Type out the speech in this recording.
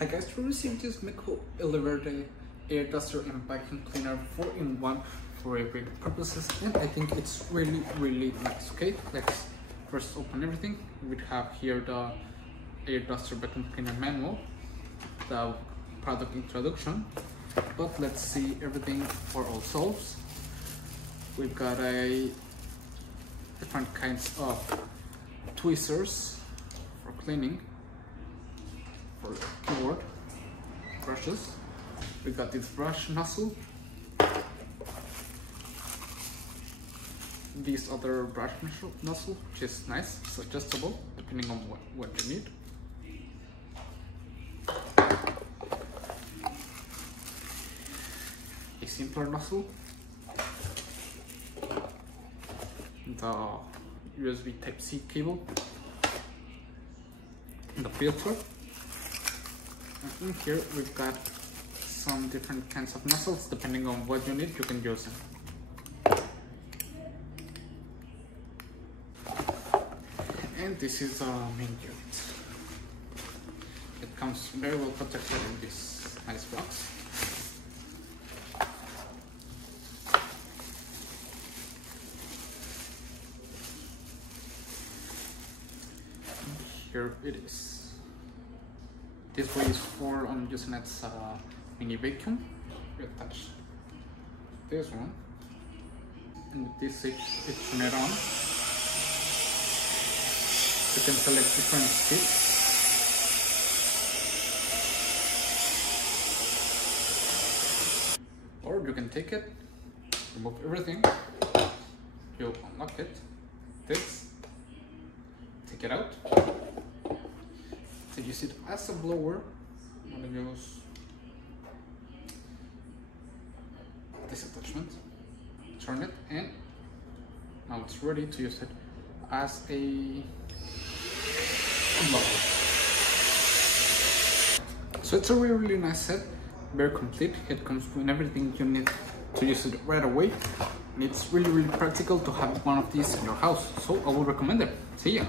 Hi guys, we received this MECO elevator air duster and vacuum cleaner 4-in-1 for every purposes, and I think it's really nice. Okay, let's first open everything. We have here the air duster vacuum cleaner manual, the product introduction, but let's see everything for ourselves. We've got different kinds of tweezers for cleaning, for keyboard brushes. We got this brush nozzle, this other brush nozzle, which is nice. It's adjustable depending on what you need. A simpler nozzle, the USB Type-C cable, the filter, and in here we've got some different kinds of nozzles. Depending on what you need, you can use them. And this is the main unit. It comes very well protected in this nice box. Here it is. This way is for using it as a mini vacuum. We attach this one, and with this switch, it's turn it on. You can select different speeds. Or you can take it, remove everything, you unlock it, this, take it out. To use it as a blower, I'm going to use this attachment, turn it, and now it's ready to use it as a blower. So it's a really nice set, very complete. It comes with everything you need to use it right away, and it's really practical to have one of these in your house, so I would recommend it. See ya!